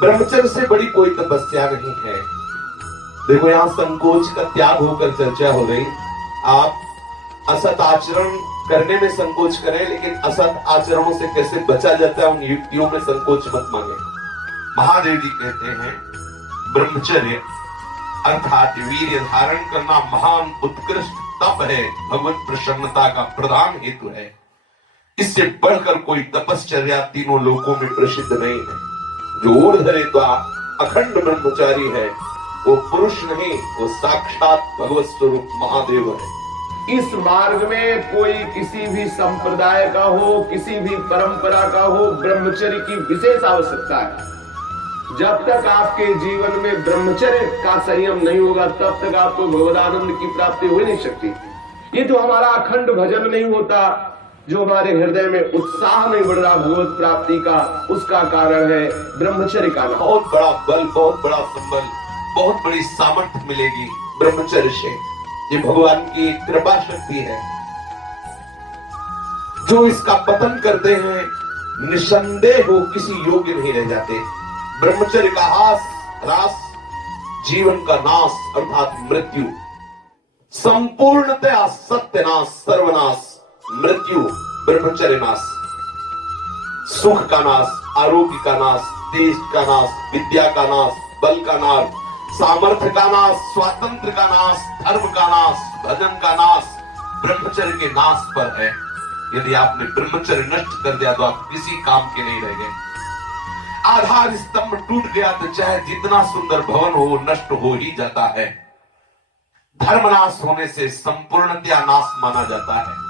ब्रह्मचर्य से बड़ी कोई तपस्या नहीं है। देखो यहां संकोच का त्याग होकर चर्चा हो रही। आप असत आचरण करने में संकोच करें, लेकिन असत आचरणों से कैसे बचा जाता है उन युक्तियों में संकोच मत मांगे। महादेव जी कहते हैं ब्रह्मचर्य अर्थात वीर्य धारण करना महान उत्कृष्ट तप है, भगवत प्रसन्नता का प्रधान हेतु है। इससे बढ़कर कोई तपश्चर्या तीनों लोकों में प्रसिद्ध नहीं है। जो ऊर्ध्वरेता अखंड ब्रह्मचारी है वो पुरुष नहीं, वो साक्षात भगवत स्वरूप महादेव है। इस मार्ग में कोई किसी भी संप्रदाय का हो, किसी भी परंपरा का हो, ब्रह्मचर्य की विशेष आवश्यकता है। जब तक आपके जीवन में ब्रह्मचर्य का संयम नहीं होगा तब तक आपको भगवदानंद की प्राप्ति हो नहीं सकती। ये जो हमारा अखंड भजन नहीं होता, जो हमारे हृदय में उत्साह नहीं बढ़ रहा भगवत प्राप्ति का, उसका कारण है ब्रह्मचर्य का नाम। बहुत बड़ा बल, बहुत बड़ा संबल, बहुत बड़ी सामर्थ्य मिलेगी ब्रह्मचर्य से। ये भगवान की कृपा शक्ति है। जो इसका पतन करते हैं निसंदेह हो किसी योग्य नहीं रह जाते। ब्रह्मचर्य का ह्रास जीवन का नाश अर्थात मृत्यु, संपूर्णतया सत्यनाश, सर्वनाश, मृत्यु, ब्रह्मचर्य नाश, सुख का नाश, आरोग्य का नाश, देश का नाश, विद्या का नाश, बल का नाश, सामर्थ्य का नाश, स्वातंत्र का नाश, धर्म का नाश, भजन का नाश ब्रह्मचर्य के नाश पर है। यदि आपने ब्रह्मचर्य नष्ट कर दिया तो आप किसी काम के नहीं रह गए। आधार स्तंभ टूट गया तो चाहे जितना सुंदर भवन हो नष्ट हो ही जाता है। धर्मनाश होने से संपूर्णतया नाश माना जाता है।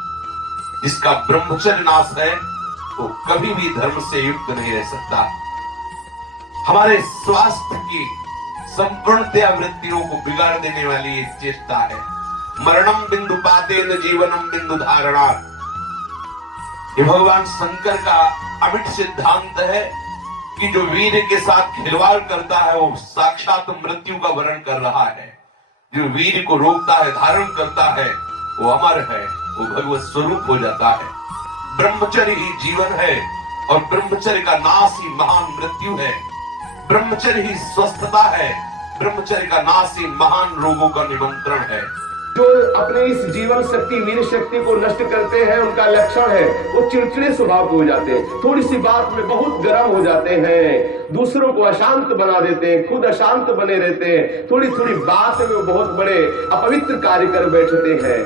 जिसका ब्रह्मचर्य नाश है वो कभी भी धर्म से युक्त नहीं रह सकता। हमारे स्वास्थ्य की संपूर्णतया वृत्तियों को बिगाड़ देने वाली एक चेष्टा है। मरणम बिंदु पातेन जीवनम बिंदु धारणा। ये भगवान शंकर का अमिट सिद्धांत है कि जो वीर के साथ खिलवाड़ करता है वो साक्षात मृत्यु का वर्ण कर रहा है। जो वीर को रोकता है, धारण करता है, वो अमर है, वो भगवत स्वरूप हो जाता है। ब्रह्मचर्य ही जीवन है और ब्रह्मचर्य का नाश ही महान मृत्यु है। ब्रह्मचर्य ही स्वस्थता है, ब्रह्मचर्य का नाश ही महान रोगों का निमंत्रण है। जो अपने इस जीवन शक्ति, वीर शक्ति को नष्ट करते हैं उनका लक्षण है वो चिड़चिड़े स्वभाव के हो जाते हैं, थोड़ी सी बात में बहुत गर्म हो जाते हैं, दूसरों को अशांत बना देते हैं, खुद अशांत बने रहते हैं, थोड़ी थोड़ी बात में वो बहुत बड़े अपवित्र कार्य कर बैठते हैं।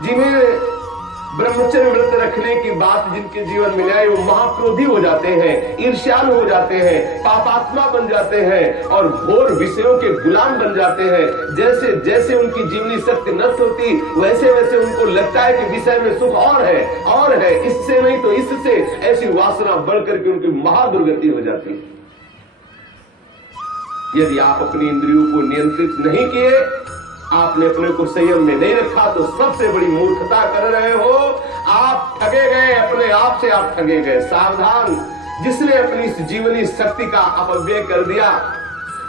जिन्हें ब्रह्मचर्य व्रत रखने की बात जिनके जीवन में आए वो महाक्रोधी हो जाते हैं, ईर्ष्यालु हो जाते हैं, पापात्मा बन जाते हैं और घोर विषयों के गुलाम बन जाते हैं। जैसे जैसे उनकी जीवनी शक्ति नष्ट होती वैसे वैसे उनको लगता है कि विषय में सुख और है, इससे नहीं तो इससे, ऐसी वासना बढ़ करके उनकी महादुर्गति हो जाती है। यदि आप अपनी इंद्रियों को नियंत्रित नहीं किए, आपने अपने को संयम में नहीं रखा तो सबसे बड़ी मूर्खता कर रहे हो। आप ठगे गए, अपने आप से आप ठगे गए। सावधान, जिसने अपनी इस जीवनी शक्ति का अपव्यय कर दिया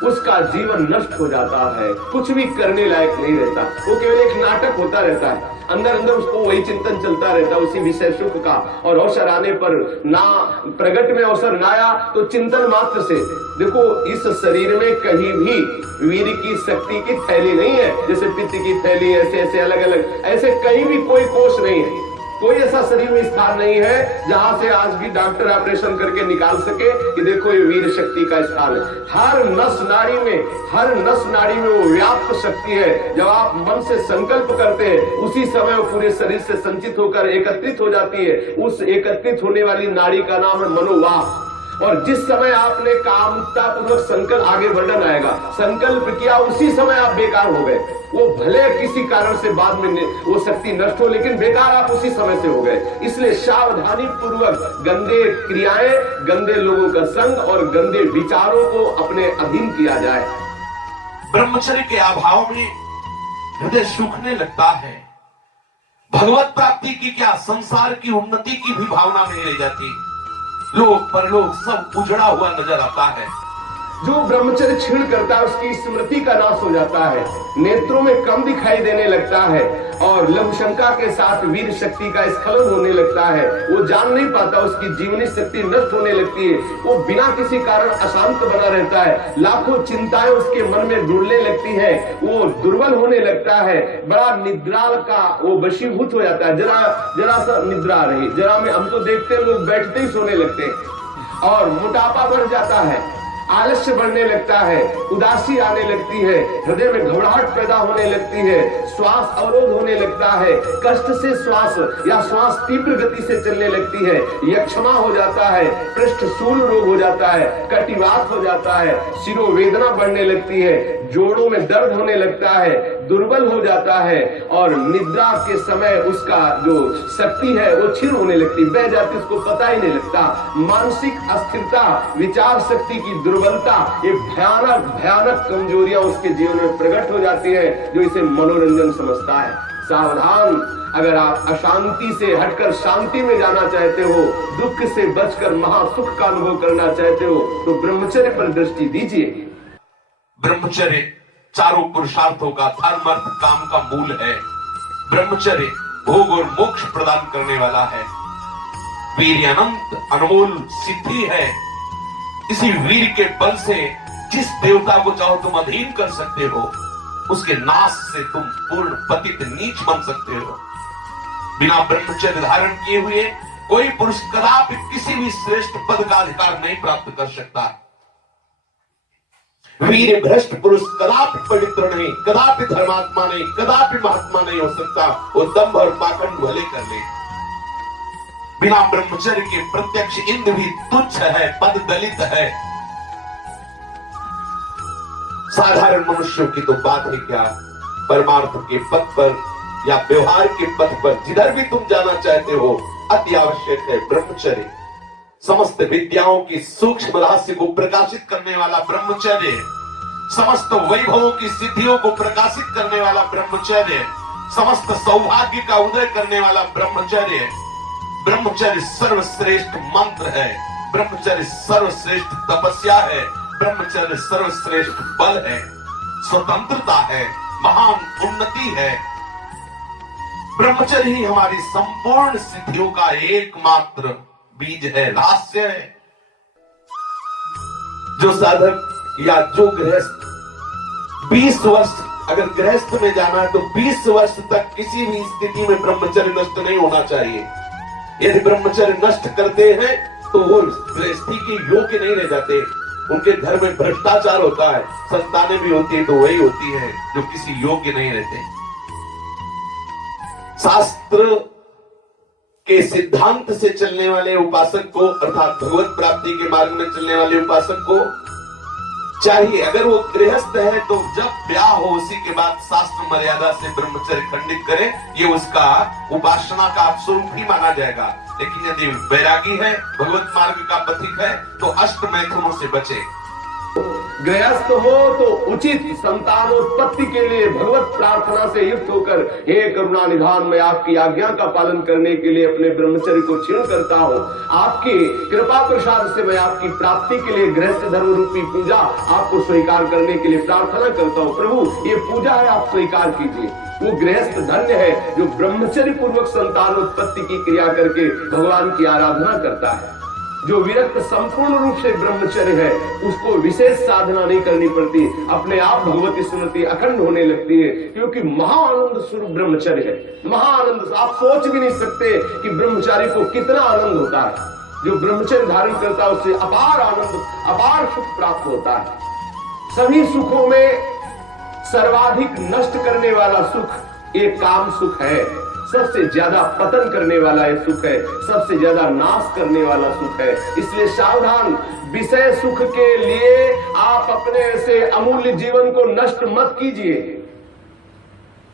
उसका जीवन नष्ट हो जाता है, कुछ भी करने लायक नहीं रहता। वो केवल एक नाटक होता रहता है, अंदर अंदर उसको वही चिंतन चलता रहता है उसी विषय सुख का। और अवसर आने पर ना प्रगट में अवसर ना आया तो चिंतन मात्र से। देखो इस शरीर में कहीं भी वीर की शक्ति की थैली नहीं है, जैसे पित्त की थैली, ऐसे ऐसे अलग अलग, ऐसे कहीं भी कोई कोष नहीं है। कोई ऐसा शरीर में स्थान नहीं है जहां से आज भी डॉक्टर ऑपरेशन करके निकाल सके कि देखो ये वीर शक्ति का स्थान है। हर नस नाड़ी में वो व्याप्त शक्ति है। जब आप मन से संकल्प करते हैं उसी समय वो पूरे शरीर से संचित होकर एकत्रित हो जाती है। उस एकत्रित होने वाली नाड़ी का नाम है मनोवाह। और जिस समय आपने कामुकता पूर्वक संकल्प, आगे वर्णन आएगा, संकल्प किया उसी समय आप बेकार हो गए। वो भले किसी कारण से बाद में वो शक्ति नष्ट हो, लेकिन बेकार आप उसी समय से हो गए। इसलिए सावधानी पूर्वक गंदे क्रियाएं, गंदे लोगों का संग और गंदे विचारों को अपने अधीन किया जाए। ब्रह्मचर्य के अभाव में हृदय सूखने लगता है। भगवत प्राप्ति की क्या, संसार की उन्नति की भी भावना नहीं रह जाती। लोक परलोक सब उजड़ा हुआ नजर आता है। जो ब्रह्मचर्य क्षीण करता है उसकी स्मृति का नाश हो जाता है, नेत्रों में कम दिखाई देने लगता है और लघुशंका के साथ वीर शक्ति का स्खलन होने लगता है। वो जान नहीं पाता, उसकी जीवनी शक्ति नष्ट होने लगती है, वो बिना किसी कारण अशांत बना रहता है, लाखों चिंताएं उसके मन में जुड़ने लगती है, वो दुर्बल होने लगता है, बड़ा निद्राल का वो वशीभूत हो जाता है। जरा सा निद्रा रही, जरा में हम तो देखते हैं लोग बैठते ही सोने लगते हैं और मोटापा बढ़ जाता है, आलस्य बढ़ने लगता है, उदासी आने लगती है, हृदय में घबराहट पैदा होने लगती है, श्वास अवरोध होने लगता है, कष्ट से श्वास या श्वास तीव्र गति से चलने लगती है, यक्षमा हो जाता है, पृष्ठ शूल रोग हो जाता है, कटिवात हो जाता है, शिरोवेदना बढ़ने लगती है, जोड़ों में दर्द होने लगता है, दुर्बल हो जाता है और निद्रा के समय उसका जो शक्ति है वो क्षीण होने लगती, बह जाती, उसको पता ही नहीं लगता। मानसिक अस्थिरता, विचार शक्ति की दुर्बलता, ये भयानक भयानक कमजोरियां उसके जीवन में प्रकट हो जाती है, जो इसे मनोरंजन समझता है। सावधान, अगर आप अशांति से हटकर शांति में जाना चाहते हो, दुख से बचकर महासुख का अनुभव करना चाहते हो, तो ब्रह्मचर्य पर दृष्टि दीजिए। ब्रह्मचर्य चारों पुरुषार्थों का धर्म अर्थ काम का मूल है। ब्रह्मचर्य भोग और मोक्ष प्रदान करने वाला है। वीर अनंत अनमोल सिद्धि है। इसी वीर के बल से जिस देवता को चाहो तुम अधीन कर सकते हो, उसके नाश से तुम पूर्ण पतित नीच बन सकते हो। बिना ब्रह्मचर्य धारण किए हुए कोई पुरुष कदापि किसी भी श्रेष्ठ पद का अधिकार नहीं प्राप्त कर सकता। वीर भ्रष्ट पुरुष कदापि पवित्र नहीं, कदापि धर्मात्मा नहीं, कदापि महात्मा नहीं हो सकता। वो दंभ और पाखंड भले कर ले। बिना ब्रह्मचर्य के प्रत्यक्ष इंद्र भी तुच्छ है, पद दलित है। साधारण मनुष्यों की तो बात है क्या, परमार्थ के पथ पर या व्यवहार के पथ पर जिधर भी तुम जाना चाहते हो, अति आवश्यक है ब्रह्मचर्य। समस्त विद्याओं की सूक्ष्म रहस्य को प्रकाशित करने वाला ब्रह्मचर्य, समस्त वैभवों की सिद्धियों को प्रकाशित करने वाला ब्रह्मचर्य, समस्त सौभाग्य का उदय करने वाला ब्रह्मचर्य। ब्रह्मचर्य सर्वश्रेष्ठ मंत्र है, ब्रह्मचर्य सर्वश्रेष्ठ तपस्या है, ब्रह्मचर्य सर्वश्रेष्ठ बल है, स्वतंत्रता है, महान उन्नति है। ब्रह्मचर्य ही हमारी संपूर्ण सिद्धियों का एकमात्र बीज है, रहस्य है। जो साधक या जो गृहस्थ 20 वर्ष अगर गृहस्थ में जाना है तो 20 वर्ष तक किसी भी स्थिति में ब्रह्मचर्य नष्ट नहीं होना चाहिए। यदि ब्रह्मचर्य नष्ट करते हैं तो वो गृहस्थी के योग्य नहीं रह जाते। उनके घर में भ्रष्टाचार होता है, संतानें भी होती है तो वही होती है जो किसी योग्य नहीं रहते। शास्त्र के सिद्धांत से चलने वाले उपासक को, अर्थात भगवत प्राप्ति के मार्ग में चलने वाले उपासक को चाहिए, अगर वो गृहस्थ है तो जब ब्याह हो उसी के बाद शास्त्र मर्यादा से ब्रह्मचर्य खंडित करे, ये उसका उपासना का स्वरूप ही माना जाएगा। लेकिन यदि वैरागी है, भगवत मार्ग का पथिक है, तो अष्ट मैथुनों से बचे। गृहस्थ हो तो उचित संतानोत्पत्ति के लिए भगवत प्रार्थना से युक्त होकर, हे करुणा निधान, मैं आपकी आज्ञा का पालन करने के लिए अपने ब्रह्मचर्य को क्षीण करता हूँ। आपकी कृपा प्रसाद से मैं आपकी प्राप्ति के लिए गृहस्थ धर्म रूपी पूजा आपको स्वीकार करने के लिए प्रार्थना करता हूँ। प्रभु, ये पूजा है, आप स्वीकार कीजिए। वो गृहस्थ धन्य है जो ब्रह्मचर्य पूर्वक संतानोत्पत्ति की क्रिया करके भगवान की आराधना करता है। जो विरक्त संपूर्ण रूप से ब्रह्मचर्य है, उसको विशेष साधना नहीं करनी पड़ती, अपने आप भगवती स्मृति अखंड होने लगती है, क्योंकि महाआनंद स्वरूप ब्रह्मचर्य है। महाआनंद, आप सोच भी नहीं सकते कि ब्रह्मचारी को कितना आनंद होता है। जो ब्रह्मचर्य धारण करता है उससे अपार आनंद, अपार सुख प्राप्त होता है। सभी सुखों में सर्वाधिक नष्ट करने वाला सुख एक काम सुख है। सबसे ज्यादा पतन करने वाला ये सुख है, सबसे ज्यादा नाश करने वाला सुख है। इसलिए सावधान, विषय सुख के लिए आप अपने ऐसे अमूल्य जीवन को नष्ट मत कीजिए।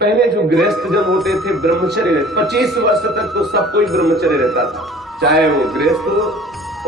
पहले जो गृहस्थ जन होते थे ब्रह्मचर्य, 25 वर्ष तक तो सब कोई ब्रह्मचर्य रहता था, चाहे वो गृहस्थ हो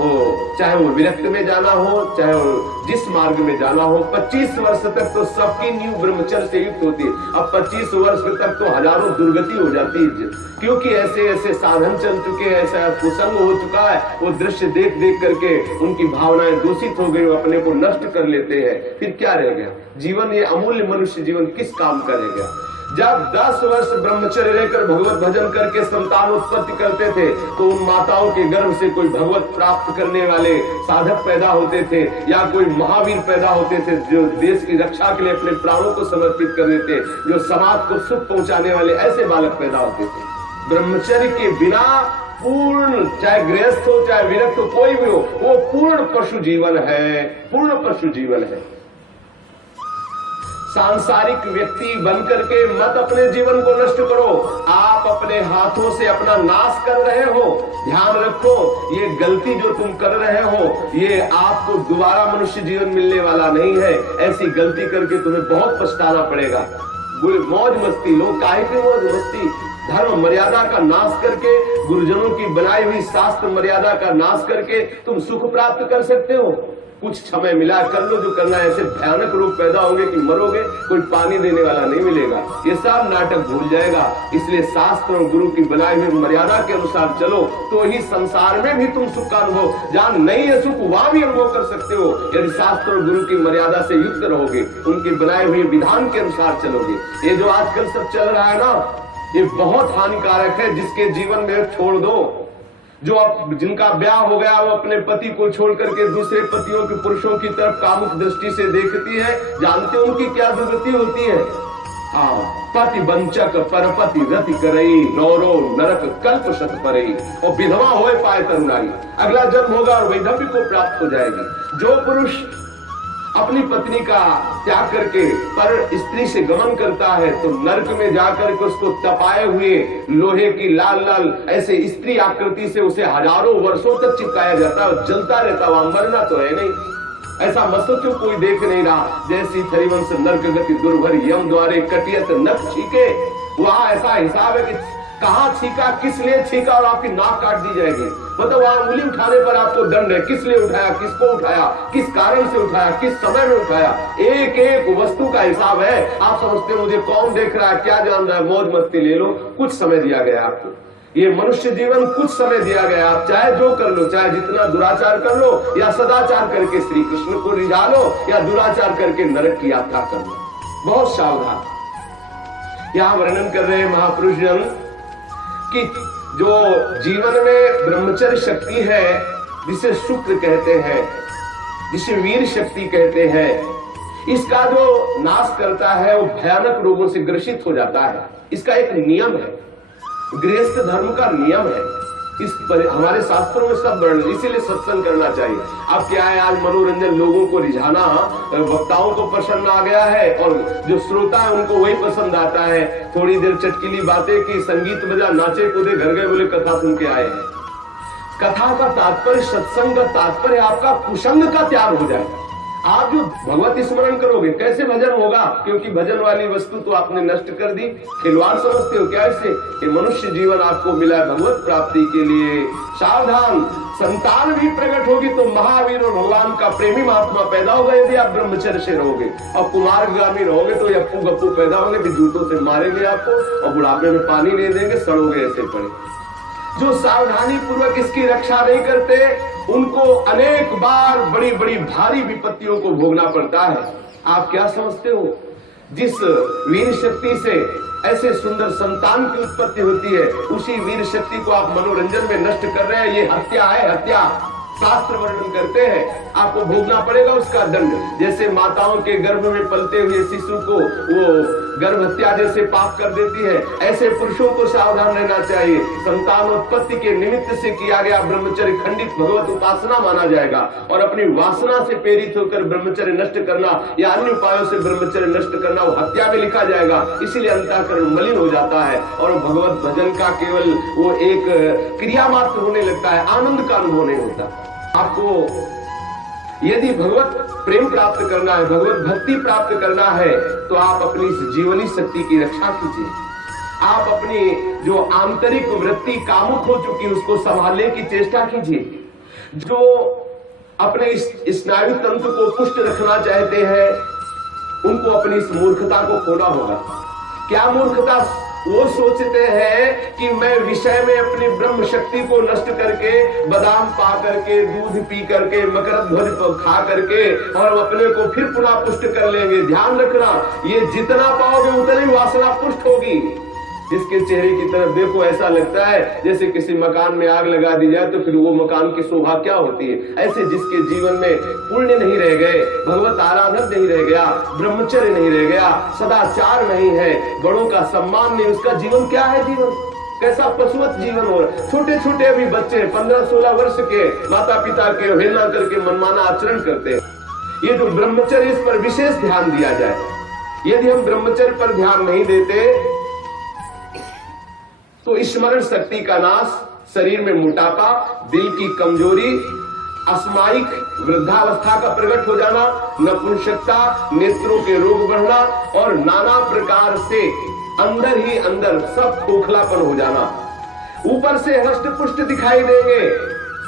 चाहे वो विरक्त में जाना हो, चाहे वो जिस मार्ग में जाना हो, 25 वर्ष तक तो सबकी नींव ब्रह्मचर्य से युक्त होती है। अब 25 वर्ष तक तो हजारों दुर्गति हो जाती है, क्योंकि ऐसे ऐसे साधन चल चुके हैं, ऐसा कुसंग हो चुका है, वो दृश्य देख देख करके उनकी भावनाएं दूषित हो गई, वो अपने को नष्ट कर लेते हैं। फिर क्या रह गया जीवन? ये अमूल्य मनुष्य जीवन किस काम का रह गया? जब 10 वर्ष ब्रह्मचर्य लेकर भगवत भजन करके संतान उत्पत्ति करते थे, तो उन माताओं के गर्भ से कोई भगवत प्राप्त करने वाले साधक पैदा होते थे, या कोई महावीर पैदा होते थे जो देश की रक्षा के लिए अपने प्राणों को समर्पित कर देते, जो समाज को सुख पहुंचाने वाले ऐसे बालक पैदा होते थे। ब्रह्मचर्य के बिना पूर्ण, चाहे गृहस्थ हो चाहे विरक्त हो, कोई भी हो, वो पूर्ण पशु जीवन है, पूर्ण पशु जीवन है। सांसारिक व्यक्ति बनकर के मत अपने जीवन को नष्ट करो। आप अपने हाथों से अपना नाश कर रहे हो। ध्यान रखो, ये गलती जो तुम कर रहे हो, ये आपको दोबारा मनुष्य जीवन मिलने वाला नहीं है। ऐसी गलती करके तुम्हें बहुत पछताना पड़ेगा। मौज मस्ती, लोग काहे की मौज मस्ती? धर्म मर्यादा का नाश करके, गुरुजनों की बनाई हुई शास्त्र मर्यादा का नाश करके तुम सुख प्राप्त कर सकते हो। कुछ समय मिला, कर लो जो करना है। ऐसे भयानक रोग पैदा होंगे कि मरोगे, कोई पानी देने वाला नहीं मिलेगा। ये सब नाटक भूल जाएगा। इसलिए शास्त्र और गुरु की बनाई हुई मर्यादा के अनुसार चलो, तो ही संसार में भी तुम सुख का अनुभव, जहां नहीं है सुख वहां भी अनुभव कर सकते हो, यदि शास्त्र और गुरु की मर्यादा से युक्त रहोगे, उनकी बनाए हुए विधान के अनुसार चलोगे। ये जो आजकल सब चल रहा है ना, ये बहुत हानिकारक है। जिसके जीवन में छोड़ दो, जो अब जिनका ब्याह हो गया, वो अपने पति को छोड़ करके दूसरे पतियों के पुरुषों की तरफ कामुक दृष्टि से देखती है, जानते हो उनकी क्या दुर्गति होती है? पति वंचक परपति रति करई, नौरो नरक कल्प शत परई। और विधवा होए पाए तरुणाई, अगला जन्म होगा और वैधव्य को प्राप्त हो जाएगी। जो पुरुष अपनी पत्नी का त्याग करके पर स्त्री से गमन करता है, तो नरक में जाकर के उसको तपाए हुए लोहे की लाल लाल ऐसे स्त्री आकृति से उसे हजारों वर्षों तक चिपकाया जाता है, जलता रहता, वहां मरना तो है नहीं। ऐसा मत सोचो कोई देख नहीं रहा। जैसी थरिवंश नरक गति दुर्भर यम द्वारे कटियत नख छीके, वहां ऐसा हिसाब है कि कहाँ छीका, किस लिए छीका, और आपकी नाक काट दी जाएगी। मतलब वहां उंगली उठाने पर आपको दंड है, किस लिए उठाया, किसको उठाया, किस कारण से उठाया, किस समय में उठाया, एक एक वस्तु का हिसाब है। आप समझते हो मुझे कौन देख रहा है, क्या जान रहा है, मौज मस्ती ले लो। कुछ समय दिया गया आपको, ये मनुष्य जीवन कुछ समय दिया गया। आप चाहे जो कर लो, चाहे जितना दुराचार कर लो, या सदाचार करके श्री कृष्ण को रिझा लो, या दुराचार करके नरक की यात्रा कर लो। बहुत सावधान। यहाँ वर्णन कर रहे हैं महापुरुष जन कि जो जीवन में ब्रह्मचर्य शक्ति है, जिसे शुक्र कहते हैं, जिसे वीर शक्ति कहते हैं, इसका जो नाश करता है वो भयानक रोगों से ग्रसित हो जाता है। इसका एक नियम है, गृहस्थ धर्म का नियम है। इस पर हमारे शास्त्रों में सब वर्णन, इसीलिए सत्संग करना चाहिए। अब क्या है, आज मनोरंजन, लोगों को रिझाना, वक्ताओं को पसंद आ गया है, और जो श्रोता है उनको वही पसंद आता है। थोड़ी देर चटकीली बातें की, संगीत बजा, नाचे कूदे, घर गए, बोले कथा सुन के आए हैं। कथा का तात्पर्य, सत्संग का तात्पर्य आपका कुसंग का त्याग हो जाए। आप जो भगवत स्मरण करोगे, कैसे भजन होगा? क्योंकि भजन वाली वस्तु तो आपने नष्ट कर दी। खिलवाड़ समझते हो क्या इससे? ये मनुष्य जीवन आपको मिला भगवत प्राप्ति के लिए। सावधान, संतान भी प्रकट होगी तो महावीर और भगवान का प्रेमी महात्मा पैदा होगा यदि आप ब्रह्मचर्य से रहोगे। और कुमारगामी रहोगे तो अप्पू गप्पू पैदा होंगे, भी जूतों से मारेंगे आपको, और बुढ़ापे में पानी नहीं देंगे, सड़ोगे ऐसे पड़े। जो सावधानी पूर्वक इसकी रक्षा नहीं करते, उनको अनेक बार बड़ी बड़ी भारी विपत्तियों को भोगना पड़ता है। आप क्या समझते हो, जिस वीर शक्ति से ऐसे सुंदर संतान की उत्पत्ति होती है, उसी वीर शक्ति को आप मनोरंजन में नष्ट कर रहे हैं। ये हत्या है, हत्या। शास्त्र वर्णन करते हैं, आपको भोगना पड़ेगा उसका दंड। जैसे माताओं के गर्भ में पलते हुए शिशु को वो गर्भ हत्या जैसे पाप कर देती है, ऐसे पुरुषों को सावधान रहना चाहिए। संतान उत्पत्ति के निमित्त से किया गया ब्रह्मचर्य खंडित भगवत उपासना माना जाएगा, और अपनी वासना से प्रेरित होकर ब्रह्मचर्य नष्ट करना या अन्य उपायों से ब्रह्मचर्य नष्ट करना वो हत्या में लिखा जाएगा। इसीलिए अंतःकरण मलिन हो जाता है, और भगवत भजन का केवल वो एक क्रिया मात्र होने लगता है, आनंद का अनुभव नहीं होता। आपको यदि भगवत प्रेम प्राप्त करना है, भगवत भक्ति प्राप्त करना है, तो आप अपनी जीवनी शक्ति की रक्षा कीजिए। आप अपनी जो आंतरिक वृत्ति कामुक हो चुकी उसको संभालने की चेष्टा कीजिए। जो अपने इस स्नायु तंत्र को पुष्ट रखना चाहते हैं, उनको अपनी इस मूर्खता को खोना होगा। क्या मूर्खता? वो सोचते हैं कि मैं विषय में अपनी ब्रह्म शक्ति को नष्ट करके, बादाम पा करके, दूध पी करके, मकरध्वज खा करके और अपने को फिर पुनः पुष्ट कर लेंगे। ध्यान रखना, ये जितना पाओगे उतनी वासना पुष्ट होगी। जिसके चेहरे की तरफ देखो ऐसा लगता है जैसे किसी मकान में आग लगा दी जाए तो फिर वो मकान की शोभा क्या होती है। ऐसे जिसके जीवन में पुण्य नहीं रह गए, भगवत आराधन नहीं रह गया, ब्रह्मचर्य नहीं रह गया, सदाचार नहीं है, बड़ों का सम्मान नहीं, उसका जीवन क्या है? जीवन कैसा पशुवत जीवन हो रहा है। छोटे छोटे अभी बच्चे 15-16 वर्ष के माता पिता के अवहेलना करके मनमाना आचरण करते हैं। ये जो ब्रह्मचर्य, इस पर विशेष ध्यान दिया जाए। यदि हम ब्रह्मचर्य पर ध्यान नहीं देते तो स्मरण शक्ति का नाश, शरीर में मोटापा, दिल की कमजोरी, अस्मायिक वृद्धावस्था का प्रकट हो जाना, नपुंसकता, नेत्रों के रोग बढ़ना और नाना प्रकार से अंदर ही अंदर सब खोखलापन हो जाना। ऊपर से हष्ट पुष्ट दिखाई देंगे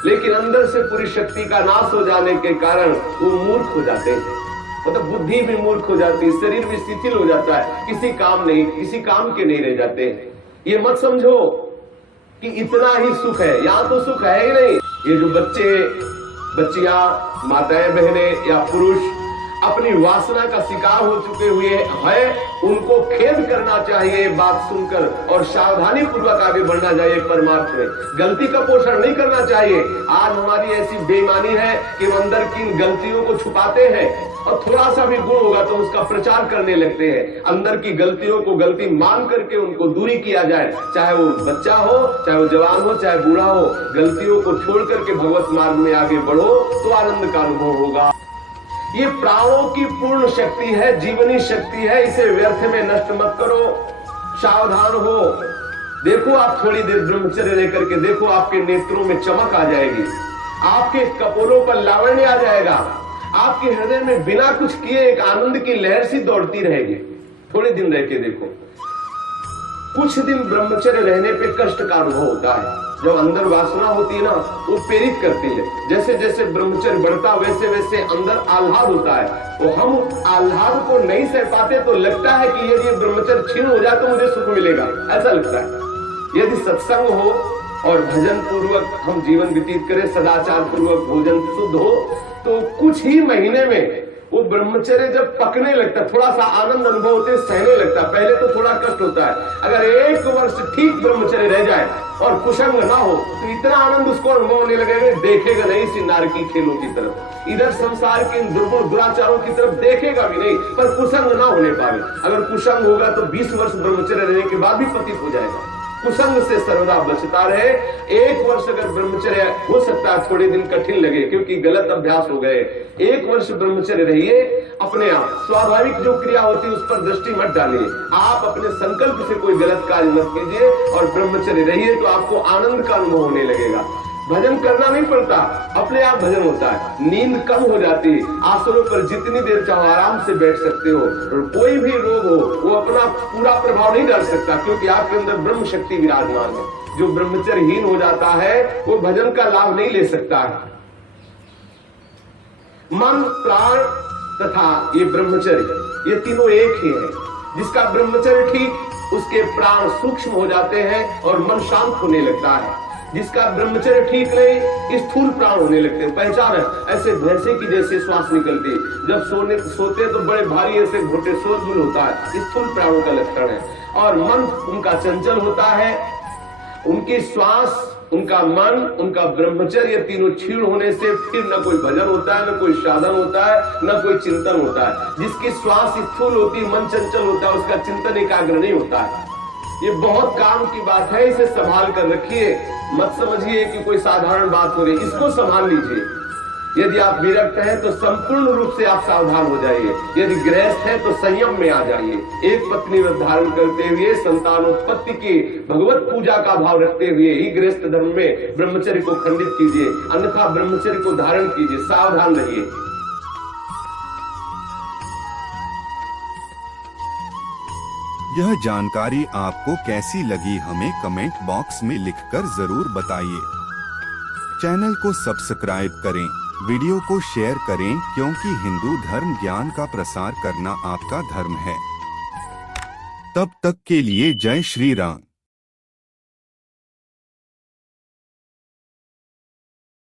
लेकिन अंदर से पूरी शक्ति का नाश हो जाने के कारण वो मूर्ख हो जाते हैं। मतलब बुद्धि भी मूर्ख हो जाती है, शरीर भी शिथिल हो जाता है, किसी काम के नहीं रह जाते हैं। ये मत समझो कि इतना ही सुख है, यहां तो सुख है ही नहीं। ये जो बच्चे, बच्चियां, माताएं, बहनें या पुरुष अपनी वासना का शिकार हो चुके हुए हैं, उनको खेद करना चाहिए बात सुनकर और सावधानी पूर्वक आगे बढ़ना चाहिए परमार्थ में। गलती का पोषण नहीं करना चाहिए। आज हमारी ऐसी बेईमानी है कि हम अंदर की गलतियों को छुपाते हैं और थोड़ा सा भी गुण होगा तो उसका प्रचार करने लगते हैं। अंदर की गलतियों को गलती मान करके उनको दूरी किया जाए, चाहे वो बच्चा हो, चाहे वो जवान हो, चाहे बूढ़ा हो। गलतियों को छोड़ करके भगवत मार्ग में आगे बढ़ो तो आनंद का अनुभव होगा। ये प्राणों की पूर्ण शक्ति है, जीवनी शक्ति है, इसे व्यर्थ में नष्ट मत करो। सावधान हो। देखो आप थोड़ी देर ब्रह्मचर्य रह करके देखो, आपके नेत्रों में चमक आ जाएगी, आपके कपोलों पर लावण्य आ जाएगा, आपके हृदय में बिना कुछ किए एक आनंद की लहर सी दौड़ती रहेगी। थोड़े दिन रह के देखो। कुछ दिन ब्रह्मचर्य रहने पे कष्ट का अनुभव होता है। जब अंदर वासना होती है ना, वो प्रेरित करती है। जैसे जैसे ब्रह्मचर्य बढ़ता वैसे वैसे अंदर आह्लाद होता है। तो हम आह्लाद को नहीं सह पाते तो लगता है कि यदि ब्रह्मचर्य क्षीण हो जाए तो मुझे सुख मिलेगा, ऐसा लगता है। यदि सत्संग हो और भजन पूर्वक हम जीवन व्यतीत करें, सदाचार पूर्वक भोजन शुद्ध हो, तो कुछ ही महीने में वो ब्रह्मचर्य जब पकने लगता, थोड़ा सा आनंद अनुभव होते, सहने लगता। पहले तो थोड़ा कष्ट होता है। अगर 1 वर्ष ठीक ब्रह्मचर्य रह जाए और कुसंग ना हो तो इतना आनंद उसको अनुभव होने लगेगा, देखेगा नहीं इसी नारकी खेलों की तरफ, इधर संसार के दुर्गुण दुराचारों की तरफ देखेगा भी नहीं, पर कुसंग ना होने पाए। अगर कुसंग होगा तो 20 वर्ष ब्रह्मचर्य रहने के बाद भी पतित हो जाएगा। कुसंग से सर्वदा बचता रहे। 1 वर्ष अगर ब्रह्मचर्य, हो सकता है थोड़े दिन कठिन लगे क्योंकि गलत अभ्यास हो गए। 1 वर्ष ब्रह्मचर्य रहिए, अपने आप स्वाभाविक जो क्रिया होती है उस पर दृष्टि मत डालिए। आप अपने संकल्प से कोई गलत कार्य मत कीजिए और ब्रह्मचर्य रहिए तो आपको आनंद का अनुभव होने लगेगा। भजन करना नहीं पड़ता, अपने आप भजन होता है। नींद कम हो जाती है, आसनों पर जितनी देर चाहो आराम से बैठ सकते हो और कोई भी रोग हो वो अपना पूरा प्रभाव नहीं डाल सकता क्योंकि आपके अंदर ब्रह्म शक्ति विराजमान है। जो ब्रह्मचर्यहीन हो जाता है वो भजन का लाभ नहीं ले सकता है। मन, प्राण तथा ये ब्रह्मचर्य, ये तीनों एक ही है। जिसका ब्रह्मचर्य ठीक, उसके प्राण सूक्ष्म हो जाते हैं और मन शांत होने लगता है। जिसका ब्रह्मचर्य ठीक नहीं, स्थूल प्राण होने लगते हैं। पहचान है, ऐसे भैंसे की जैसे श्वास निकलती है, जब सोते तो बड़े भारी ऐसे घोटे शोरगुल होता है, स्थूल प्राणों का लक्षण है। और मन उनका चंचल होता है, उनकी श्वास, उनका मन, उनका ब्रह्मचर्य, तीनों क्षीण होने से फिर न कोई भजन होता है, न कोई साधन होता है, न कोई चिंतन होता है। जिसकी श्वास स्थूल होती, मन चंचल होता है, उसका चिंतन एकाग्र नहीं होता है। ये बहुत काम की बात है, इसे संभाल कर रखिए। मत समझिए कि कोई साधारण बात हो रही, इसको संभाल लीजिए। यदि आप विरक्त हैं तो संपूर्ण रूप से आप सावधान हो जाइए। यदि गृहस्थ हैं तो संयम में आ जाइए। एक पत्नी व्रत धारण करते हुए, संतानोत्पत्ति की भगवत पूजा का भाव रखते हुए ही गृहस्थ धर्म में ब्रह्मचर्य को खंडित कीजिए, अन्यथा ब्रह्मचर्य को धारण कीजिए। सावधान रहिए। यह जानकारी आपको कैसी लगी हमें कमेंट बॉक्स में लिखकर जरूर बताइए। चैनल को सब्सक्राइब करें, वीडियो को शेयर करें, क्योंकि हिंदू धर्म ज्ञान का प्रसार करना आपका धर्म है। तब तक के लिए जय श्री राम।